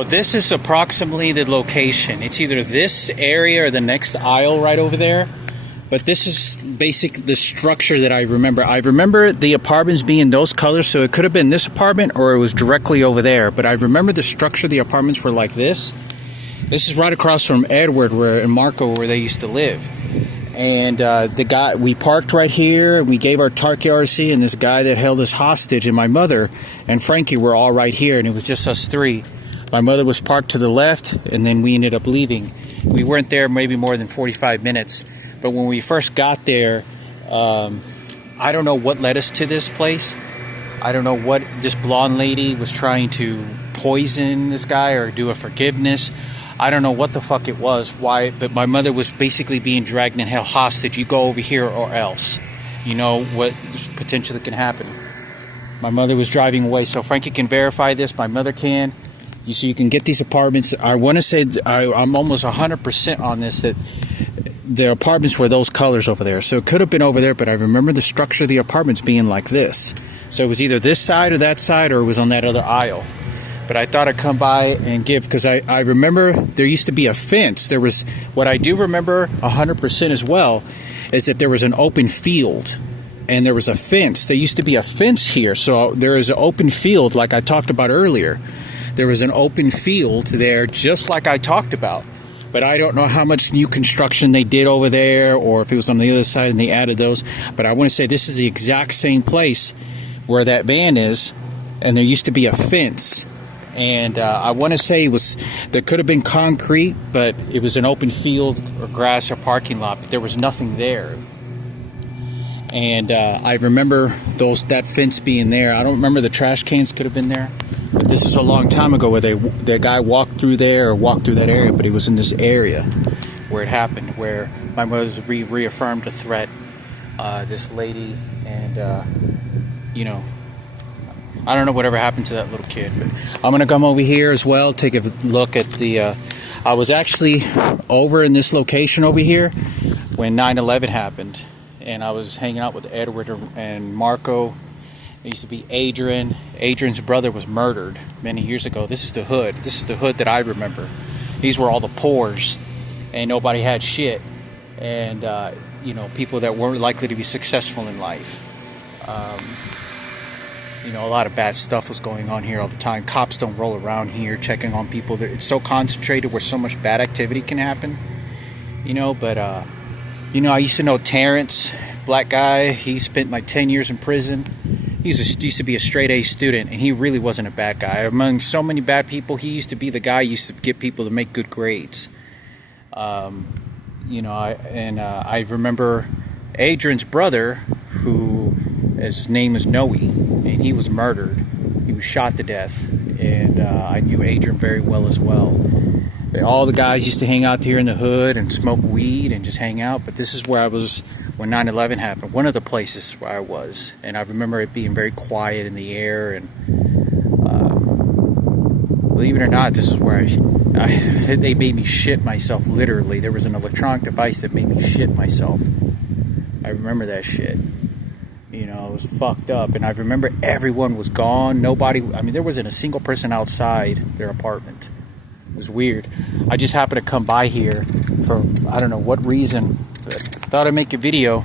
So this is approximately the location. It's either this area or the next aisle right over there. But this is the structure that I remember. I remember the apartments being those colors, so it could have been this apartment or it was directly over there. But I remember the structure of the apartments were like this. This is right across from Edward and Marco where they used to live. And the guy, we parked right here, we gave our Tark RC, and this guy that held us hostage and my mother and Frankie were all right here, and it was just us three. My mother was parked to the left, and then we ended up leaving. We weren't there maybe more than 45 minutes. But when we first got there, I don't know what led us to this place. I don't know what this blonde lady was trying to poison this guy or do a forgiveness. I don't know what the fuck it was, why, but my mother was basically being dragged and held hostage. You go over here or else. You know what potentially can happen. My mother was driving away, so Frankie can verify this. My mother can. So you can get these apartments. I want to say I'm almost 100% on this that the apartments were those colors over there. So it could have been over there, but I remember the structure of the apartments being like this. So it was either this side or that side, or it was on that other aisle. But I thought I'd come by and give, because I remember there used to be a fence. There was, what I do remember 100% as well, is that there was an open field. And there was a fence. There used to be a fence here. So there is an open field like I talked about earlier. There was an open field there just like I talked about. But I don't know how much new construction they did over there, or if it was on the other side and they added those. But I want to say this is the exact same place where that van is, and there used to be a fence. And I want to say there could have been concrete, but it was an open field or grass or parking lot, but there was nothing there. And I remember that fence being there. I don't remember the trash cans could have been there. But this is a long time ago where the guy walked through there or walked through that area, but he was in this area where it happened, where my mother's reaffirmed a threat, this lady, and, you know, I don't know whatever happened to that little kid, but I'm going to come over here as well, take a look at the, I was actually over in this location over here when 9/11 happened, and I was hanging out with Edward and Marco. It used to be Adrian. Adrian's brother was murdered many years ago. This is the hood. This is the hood that I remember. These were all the poors, and nobody had shit. And, you know, people that weren't likely to be successful in life. You know, a lot of bad stuff was going on here all the time. Cops don't roll around here checking on people. It's so concentrated where so much bad activity can happen. You know, but, you know, I used to know Terrence, black guy. He spent like 10 years in prison. He used to be a straight A student, and he really wasn't a bad guy. Among so many bad people, he used to be the guy who used to get people to make good grades. You know, I remember Adrian's brother, his name is Noe, and he was murdered. He was shot to death, and I knew Adrian very well as well. All the guys used to hang out here in the hood and smoke weed and just hang out, but this is where I was when 9/11 happened, one of the places where I was, and I remember it being very quiet in the air, and believe it or not, this is where they made me shit myself, literally. There was an electronic device that made me shit myself. I remember that shit. You know, it was fucked up, and I remember everyone was gone. Nobody, I mean, there wasn't a single person outside their apartment. It was weird. I just happened to come by here for, I don't know what reason, but thought I'd make a video